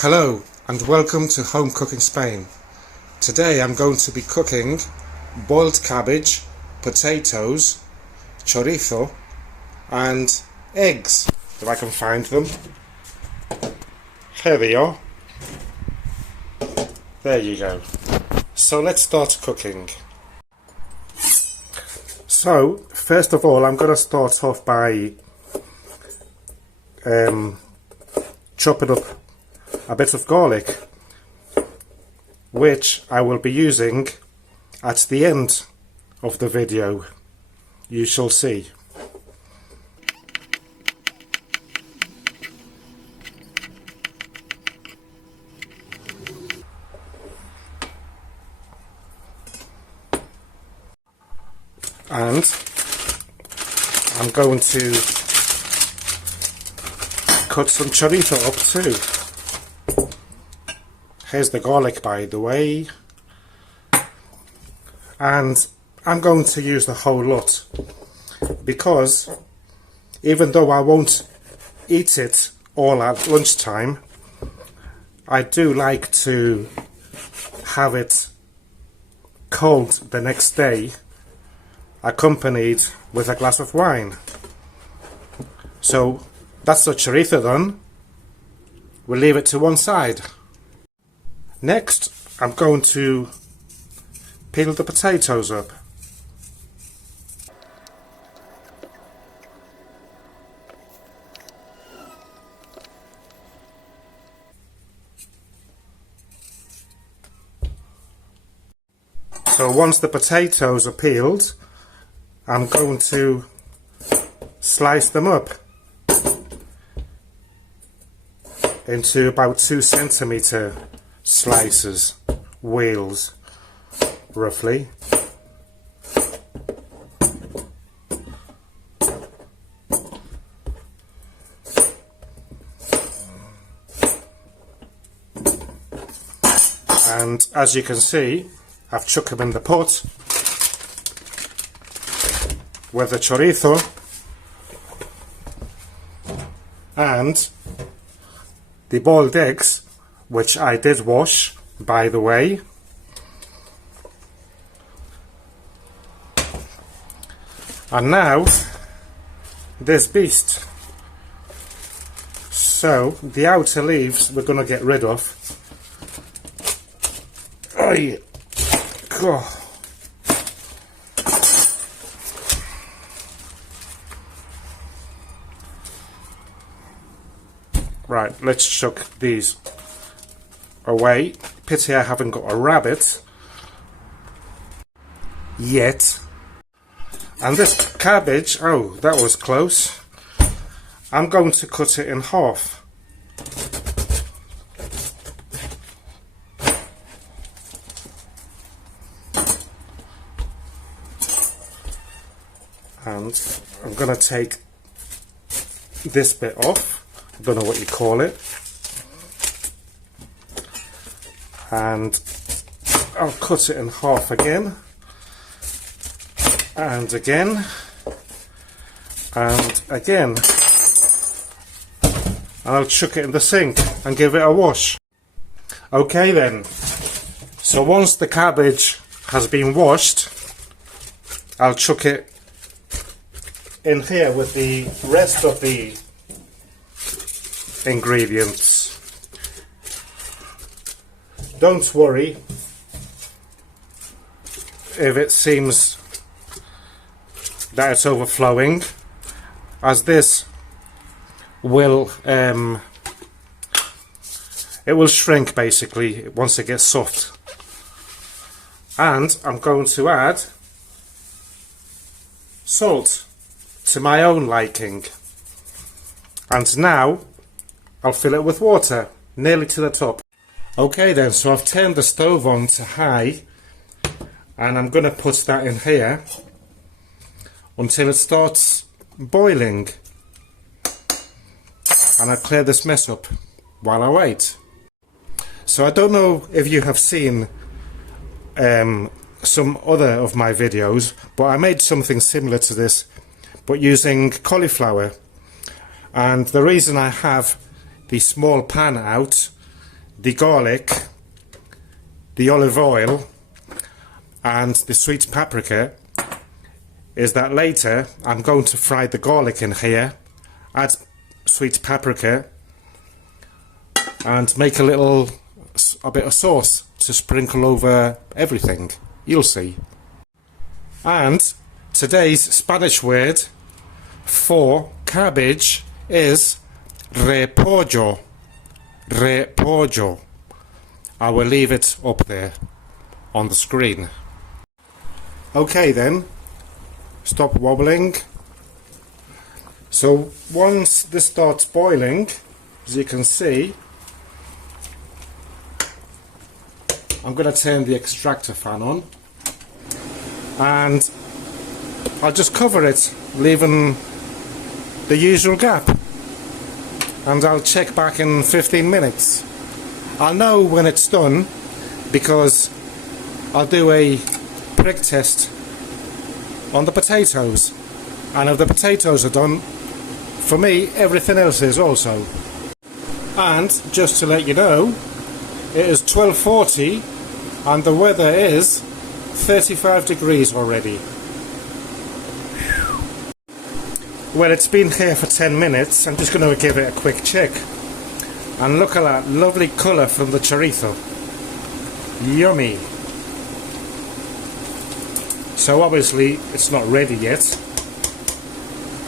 Hello and welcome to Home Cooking Spain. Today I'm going to be cooking boiled cabbage, potatoes, chorizo and eggs, if I can find them. Here they are. There you go. So let's start cooking. So first of all I'm going to start off by chopping up a bit of garlic, which I will be using at the end of the video. You shall see. And I'm going to cut some chorizo up too. Here's the garlic, by the way, and I'm going to use the whole lot because even though I won't eat it all at lunchtime, I do like to have it cold the next day, accompanied with a glass of wine. So that's the chorizo done. We'll leave it to one side. Next, I'm going to peel the potatoes up. So once the potatoes are peeled, I'm going to slice them up into about 2 centimetre slices, wheels, roughly. And as you can see, I've chucked them in the pot with the chorizo and the boiled eggs, which I did wash, by the way. And now this beast. So the outer leaves we're going to get rid of. Ay, God. Right, let's chuck these away. Pity I haven't got a rabbit yet. And this cabbage, oh, that was close. I'm going to cut it in half. And I'm going to take this bit off. I don't know what you call it. And I'll cut it in half again, and again, and again, and I'll chuck it in the sink and give it a wash. Okay then, so once the cabbage has been washed, I'll chuck it in here with the rest of the ingredients. Don't worry if it seems that it's overflowing, as this will it will shrink basically once it gets soft. And I'm going to add salt to my own liking, and now I'll fill it with water nearly to the top. Okay then, so I've turned the stove on to high and I'm going to put that in here until it starts boiling, and I'll clear this mess up while I wait. So I don't know if you have seen some other of my videos, but I made something similar to this but using cauliflower, and the reason I have the small pan out the garlic, the olive oil and the sweet paprika is that later I'm going to fry the garlic in here, add sweet paprika and make a bit of sauce to sprinkle over everything. You'll see. And today's Spanish word for cabbage is repollo. Repollo. I will leave it up there on the screen. Okay then, stop wobbling. So once this starts boiling, as you can see, I'm going to turn the extractor fan on and I'll just cover it, leaving the usual gap, and I'll check back in 15 minutes. I'll know when it's done because I'll do a prick test on the potatoes, and if the potatoes are done, for me everything else is also. And just to let you know, it is 12:40 and the weather is 35 degrees already. Well, it's been here for 10 minutes. I'm just going to give it a quick check. And look at that lovely colour from the chorizo. Yummy. So obviously it's not ready yet.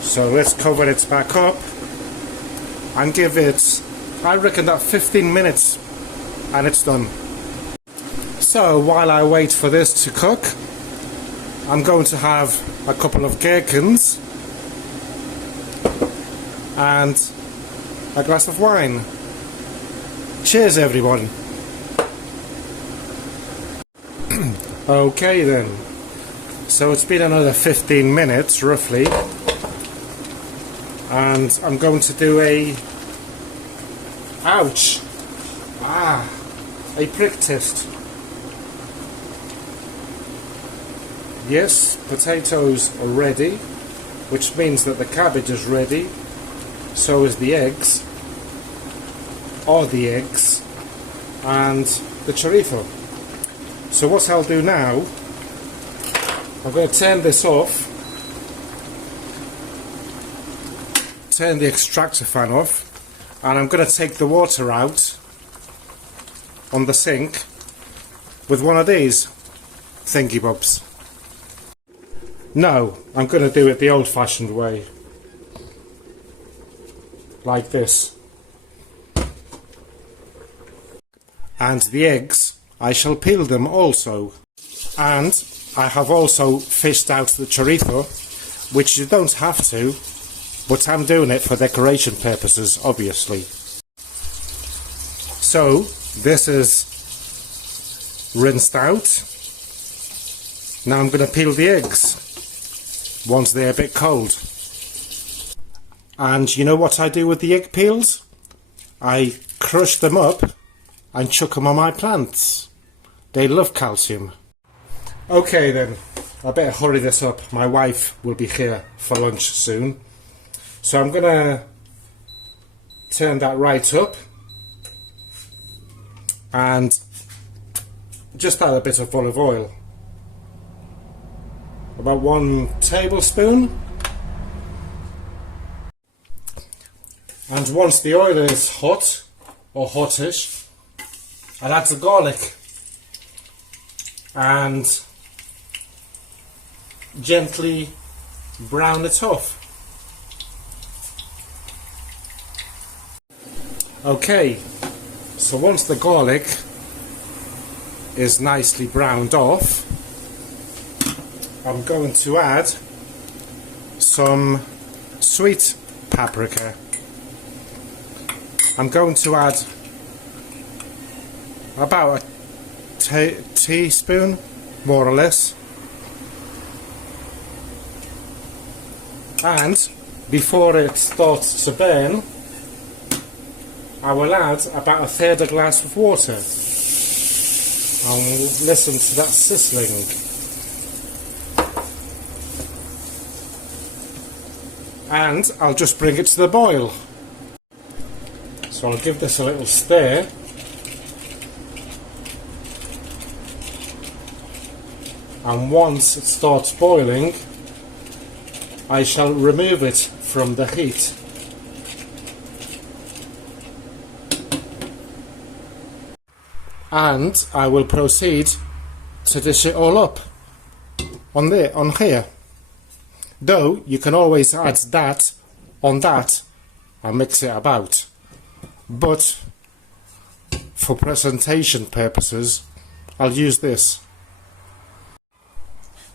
So let's cover it back up and give it, I reckon, that 15 minutes and it's done. So while I wait for this to cook, I'm going to have a couple of gherkins and a glass of wine. Cheers everyone. Okay then, so it's been another 15 minutes roughly and I'm going to do a prick test. Yes, potatoes are ready, which means that the cabbage is ready, so is the eggs, and the chorizo. So what I'll do now, I'm going to turn this off, turn the extractor fan off, and I'm going to take the water out on the sink with one of these thingy bobs. No, I'm going to do it the old-fashioned way, like this. And the eggs, I shall peel them also. And I have also fished out the chorizo, which you don't have to, but I'm doing it for decoration purposes, obviously. So this is rinsed out. Now I'm going to peel the eggs once they're a bit cold. And you know what I do with the egg peels? I crush them up and chuck them on my plants. They love calcium. Okay then, I better hurry this up. My wife will be here for lunch soon. So I'm gonna turn that right up and just add a bit of olive oil. About 1 tablespoon. And once the oil is hot, or hottish, I'll add the garlic and gently brown it off. Okay, so once the garlic is nicely browned off, I'm going to add some sweet paprika. I'm going to add about a teaspoon, more or less. And before it starts to burn, I will add about 1/3 glass of water. And listen to that sizzling. And I'll just bring it to the boil. So I'll give this a little stir and once it starts boiling I shall remove it from the heat. And I will proceed to dish it all up on here. Though you can always add that on that and mix it about, but for presentation purposes I'll use this.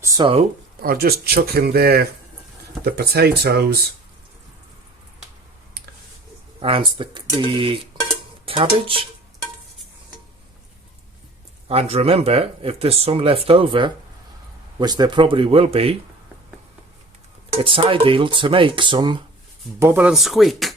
So I'll just chuck in there the potatoes and the cabbage, and remember, if there's some left over, which there probably will be, it's ideal to make some bubble and squeak.